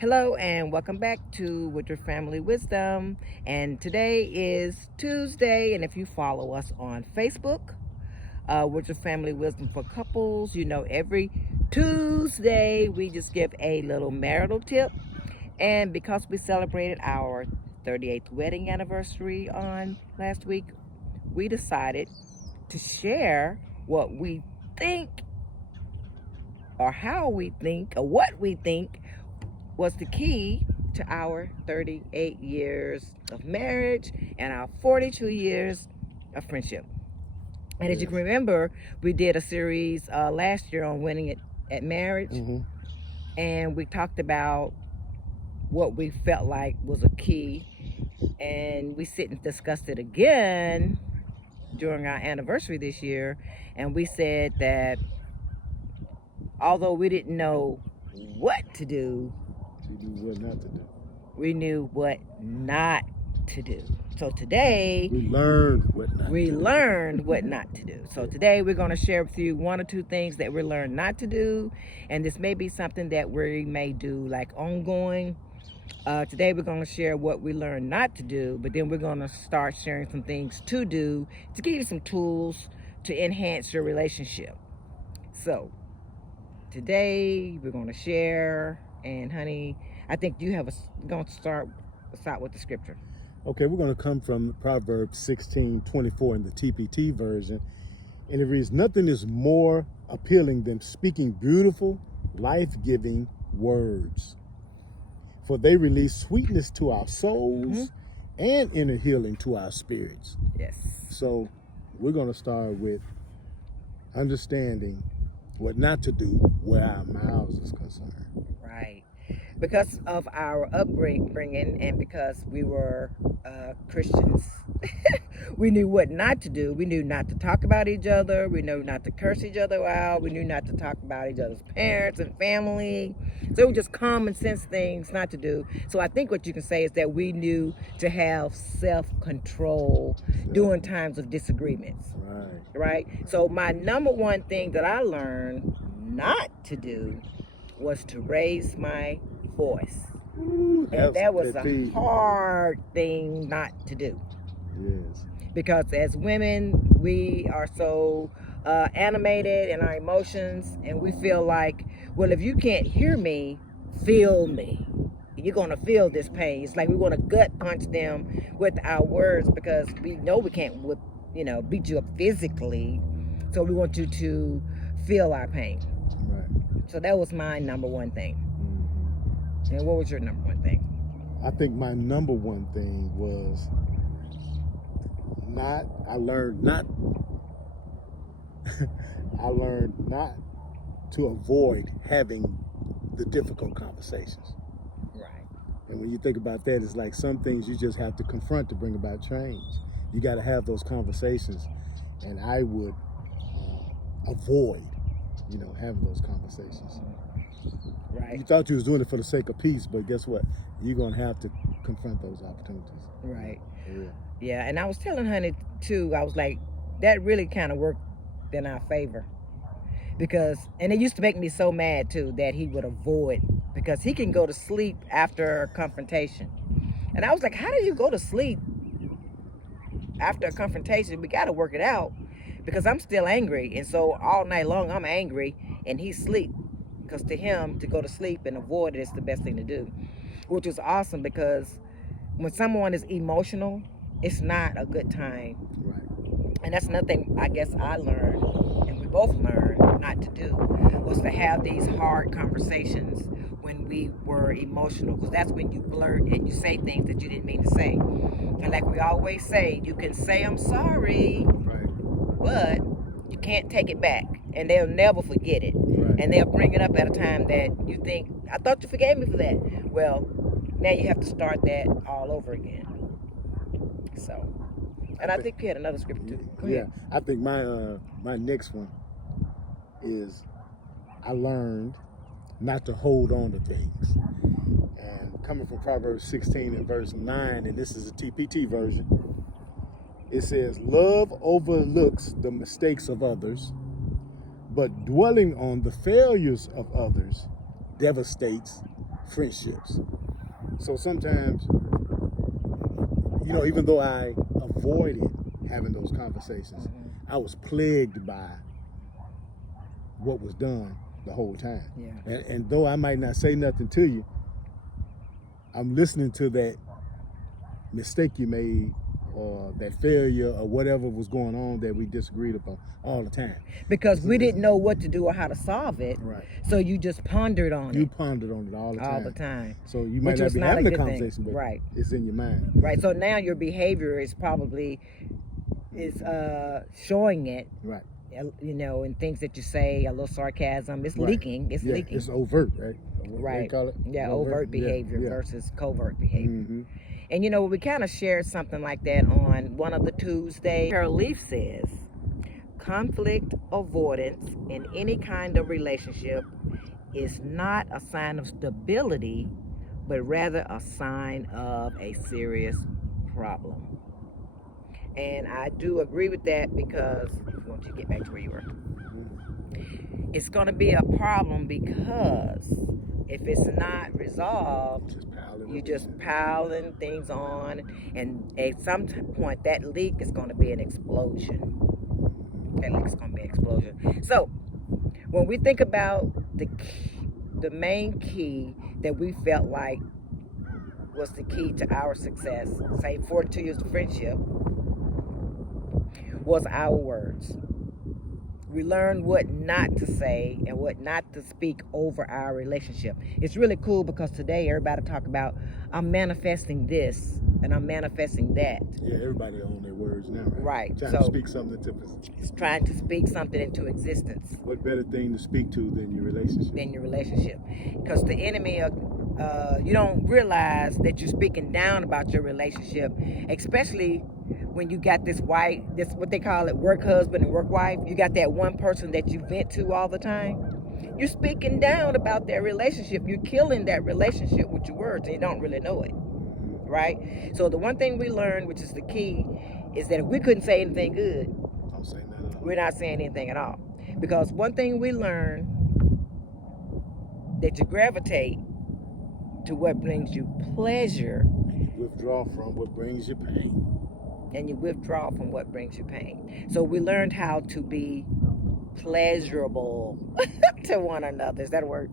Hello and welcome back to With Your Family Wisdom. And today is Tuesday, and if you follow us on Facebook, With Your Family Wisdom for Couples, you know every Tuesday we just give a little marital tip. And because we celebrated our 38th wedding anniversary on last week, we decided to share what we think, or how we think, or what we think was the key to our 38 years of marriage and our 42 years of friendship. And as you can remember, we did a series last year on winning it at marriage. And we talked about what we felt like was a key. And we sit and discussed it again during our anniversary this year. And we said that although we didn't know what to do, we knew what not to do. So today we learned what not to do. So today we're going to share with you one or two things that we learned not to do, and this may be something that we may do like ongoing. Today we're going to share what we learned not to do, but then we're going to start sharing some things to do to give you some tools to enhance your relationship. So today we're going to share, and honey, I think you have going to start with the scripture. Okay, we're going to come from Proverbs 16:24 in the TPT version. And it reads, "Nothing is more appealing than speaking beautiful, life-giving words. For they release sweetness to our souls and inner healing to our spirits." Yes. So we're going to start with understanding what not to do where our mouths is concerned. Right. Because of our upbringing and because we were Christians, we knew what not to do. We knew not to talk about each other. We knew not to curse each other out. We knew not to talk about each other's parents and family. So it was just common sense things not to do. So I think what you can say is that we knew to have self-control during times of disagreements. Right? So my number one thing that I learned not to do was to raise my voice. And that was a hard thing not to do. Yes. Because as women, we are so animated in our emotions, and we feel like, well, if you can't hear me, feel me. You're going to feel this pain. It's like we want to gut punch them with our words because we know we can't, beat you up physically. So we want you to feel our pain. Right. So that was my number one thing. And what was your number one thing? I think my number one thing was I learned not to avoid having the difficult conversations. Right. And when you think about that, it's like some things you just have to confront to bring about change. You got to have those conversations. And I would avoid, having those conversations. Right. You thought you was doing it for the sake of peace, but guess what? You're going to have to confront those opportunities. Right. Yeah. Yeah, and I was telling honey too, I was like, that really kind of worked in our favor. And it used to make me so mad too that he would avoid, because he can go to sleep after a confrontation. And I was like, how do you go to sleep after a confrontation? We got to work it out, because I'm still angry. And so all night long I'm angry and he's asleep. Because to him, to go to sleep and avoid it is the best thing to do. Which was awesome, because when someone is emotional, it's not a good time. Right. And that's another thing I guess I learned, and we both learned not to do, was to have these hard conversations when we were emotional. Because that's when you blurt and you say things that you didn't mean to say. And like we always say, you can say I'm sorry, but you can't take it back. And they'll never forget it. And they'll bring it up at a time that you think, I thought you forgave me for that. Well, now you have to start that all over again. So, and I think you had another scripture too. Yeah, I think my next one is I learned not to hold on to things. And coming from Proverbs 16 and verse 9, and this is a TPT version, it says, "Love overlooks the mistakes of others, but dwelling on the failures of others devastates friendships. So sometimes, you know, even though I avoided having those conversations, I was plagued by what was done the whole time. Yeah. And though I might not say nothing to you, I'm listening to that mistake you made or that failure or whatever was going on that we disagreed upon all the time. Because we didn't know what to do or how to solve it. Right. So you just pondered on it. You pondered on it all the time. All the time. So you might Which not was be not having a the good conversation, thing. but Right. it's in your mind. Right. So now your behavior is probably showing it. Right. You know, in things that you say, a little sarcasm. It's Right. leaking. It's Yeah, leaking. it's overt, right? What Right. they call it? Yeah, overt behavior Yeah. versus covert behavior. Mm-hmm. And you know, we kind of shared something like that on one of the Tuesdays. 𝒲ℴ𝒴𝒹𝒃𝒆 says, conflict avoidance in any kind of relationship is not a sign of stability, but rather a sign of a serious problem. And I do agree with that because, once you get back to where you were, it's going to be a problem because if it's not resolved, you're just piling things on, and at some point that leak is going to be an explosion. That leak is going to be an explosion. So when we think about the main key that we felt like was the key to our success, say 42 years of friendship, was our words. We learned what not to say and what not to speak over our relationship. It's really cool because today everybody talk about, I'm manifesting this and I'm manifesting that. Yeah, everybody on their words now, right? Right. Trying to speak something to it's trying to speak something into existence. What better thing to speak to than your relationship? Because the enemy, you don't realize that you're speaking down about your relationship, especially when you got this what they call it, work husband and work wife. You got that one person that you vent to all the time. You're speaking down about their relationship. You're killing that relationship with your words, and you don't really know it, right? So the one thing we learned, which is the key, is that if we couldn't say anything good, Don't say nothing at all. we're not saying anything at all. Because one thing we learned, that you gravitate to what brings you pleasure, Withdraw from what brings you pain. and you withdraw from what brings you pain. So we learned how to be pleasurable to one another. Is that a word?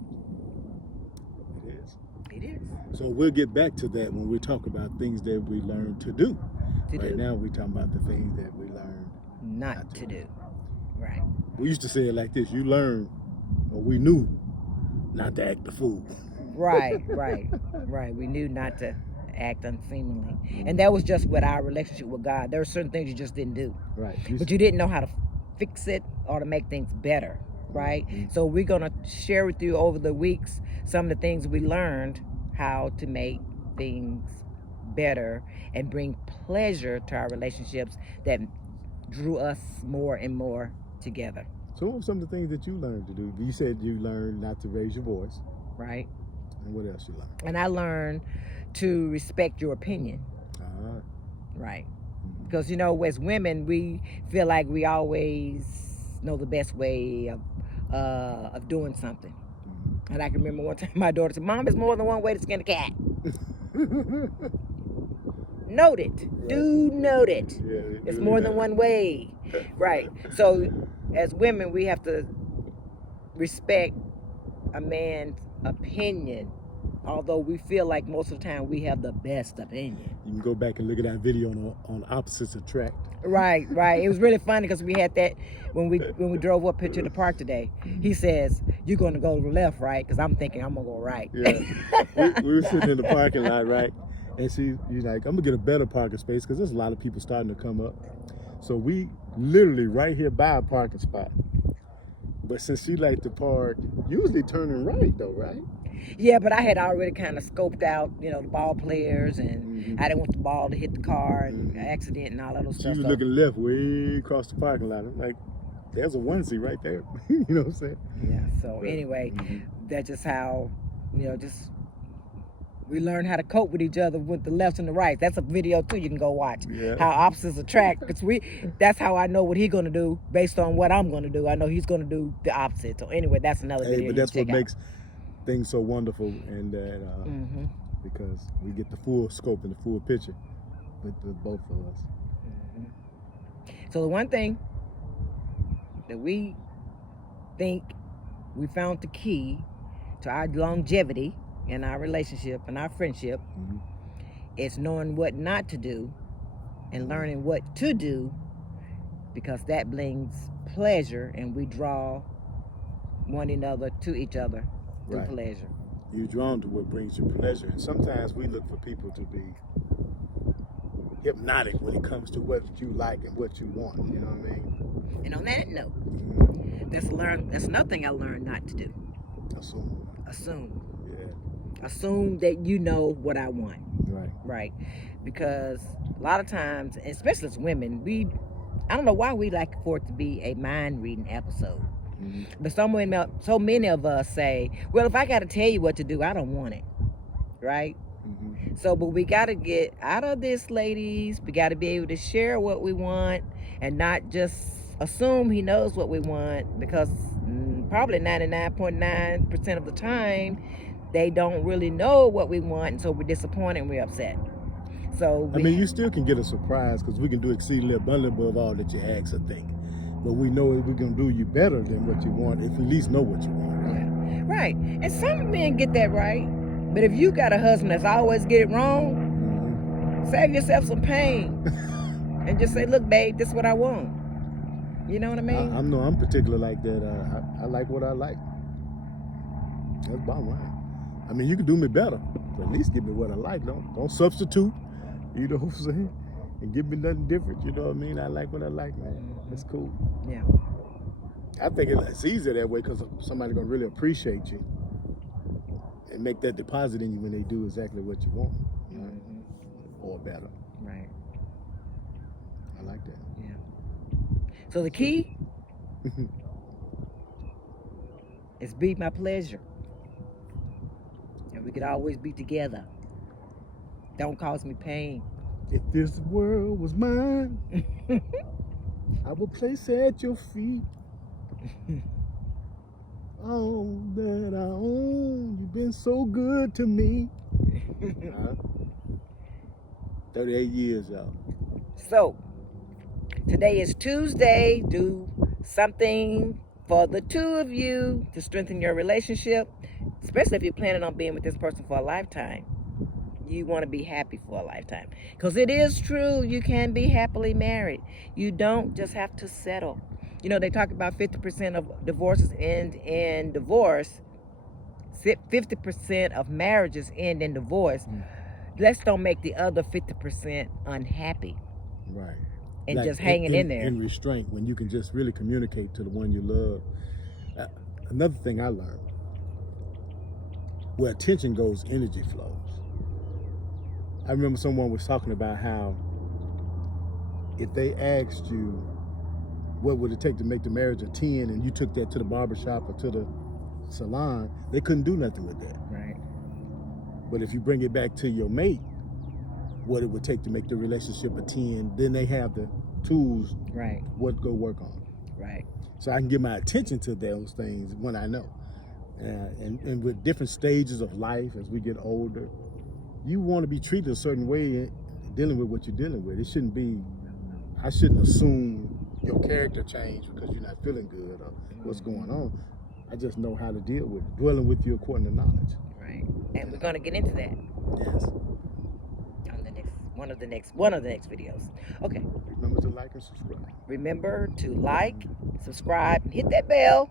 It is. It is. So we'll get back to that when we talk about things that we learned to do. Right now we're talking about the things that we learned not to do. Right. We used to say it like this: you learn, or we knew not to act the fool. Right. We knew not to act unseemly. And that was just with our relationship with God. There were certain things you just didn't do. Right. But you didn't know how to fix it or to make things better, right? So we're going to share with you over the weeks some of the things we learned how to make things better and bring pleasure to our relationships that drew us more and more together. So what were some of the things that you learned to do? You said you learned not to raise your voice. Right. And what else you learned? And I learned to respect your opinion. Right. Because, you know, as women, we feel like we always know the best way of doing something. And I can remember one time my daughter said, "Mom, there's more than one way to skin a cat." Note it. Right. Do note it. Yeah, it's more than one way. Right. So as women, we have to respect a man's opinion, although we feel like most of the time we have the best opinion. You can go back and look at that video on opposites attract. Right. It was really funny because we had that when we drove up here to the park today. He says, "You're going to go to the left, right?" Because I'm thinking I'm going to go right. Yeah. we were sitting in the parking lot, right? And she's like, "I'm going to get a better parking space because there's a lot of people starting to come up." So we literally right here by a parking spot. But since she liked to park, usually turning right though, right? Yeah, but I had already kind of scoped out, you know, the ball players, and I didn't want the ball to hit the car and accident and all that other stuff. She was looking left way across the parking lot. I'm like, there's a onesie right there. You know what I'm saying? Yeah, so anyway, that's just how, you know, we learn how to cope with each other with the lefts and the rights. That's a video too you can go watch. Yeah. How opposites attract. Because that's how I know what he's gonna do based on what I'm gonna do. I know he's gonna do the opposite. So anyway, that's another video. But that's what makes things so wonderful, and that because we get the full scope and the full picture with both of us. So the one thing that we think we found the key to our longevity in our relationship and our friendship is knowing what not to do and learning what to do, because that brings pleasure, and we draw one another to each other through pleasure. You're drawn to what brings you pleasure, and sometimes we look for people to be hypnotic when it comes to what you like and what you want. You know what I mean? And on that note, that's another thing I learned not to do. Assume. Yeah. Assume that you know what I want. Right. Because a lot of times, especially as women, I don't know why we like for it to be a mind reading episode. But so many of us say, well, if I got to tell you what to do, I don't want it. Right? So, but we got to get out of this, ladies. We got to be able to share what we want and not just assume he knows what we want, because probably 99.9% of the time, they don't really know what we want, and so we're disappointed and we're upset. So I mean, you still can get a surprise, because we can do exceedingly abundantly above all that you ask or think. But we know we're going to do you better than what you want if we at least know what you want. Yeah. Right. And some men get that right. But if you got a husband that's always get it wrong, save yourself some pain and just say, look, babe, this is what I want. You know what I mean? I'm particular like that. I like what I like. That's bottom line. I mean, you can do me better, but at least give me what I like. Don't substitute. You know what I'm saying? And give me nothing different. You know what I mean? I like what I like, man. That's cool. Yeah. I think it's easier that way, because somebody's going to really appreciate you and make that deposit in you when they do exactly what you want. Right? Or better. Right. I like that. Yeah. So the key is be my pleasure. And we could always be together. Don't cause me pain. If this world was mine, I would place at your feet all that I own. You've been so good to me. 38 years, y'all. So, today is Tuesday. Do something for the two of you to strengthen your relationship, especially if you're planning on being with this person for a lifetime. You want to be happy for a lifetime. Because it is true, you can be happily married. You don't just have to settle. You know, they talk about 50% of divorces end in divorce. 50% of marriages end in divorce. Let's don't make the other 50% unhappy. Right. And like just hanging in there. In restraint, when you can just really communicate to the one you love. Another thing I learned, where attention goes, energy flows. I remember someone was talking about how if they asked you what would it take to make the marriage a 10, and you took that to the barbershop or to the salon, they couldn't do nothing with that. Right. But if you bring it back to your mate, what it would take to make the relationship a 10, then they have the tools, right, what to go work on. Right. So I can give my attention to those things when I know. And with different stages of life, as we get older, you want to be treated a certain way dealing with what you're dealing with. It shouldn't be, I shouldn't assume your character changed because you're not feeling good or what's going on. I just know how to deal with it, dwelling with you according to knowledge. Right. And we're going to get into that. Yes. On one of the next videos. Okay. Remember to like and subscribe. Remember to like, subscribe, and hit that bell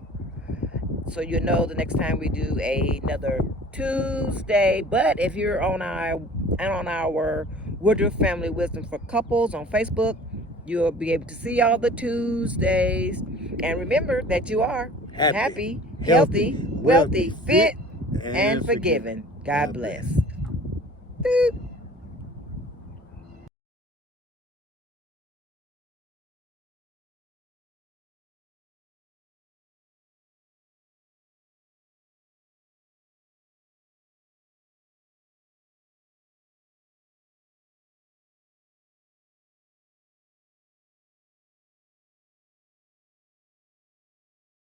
so you'll know the next time we do another Tuesday. But if you're on our Woodruff Family Wisdom for Couples on Facebook, you'll be able to see all the Tuesdays. And remember that you are happy, healthy, wealthy, fit, and forgiven. God bless. Boop.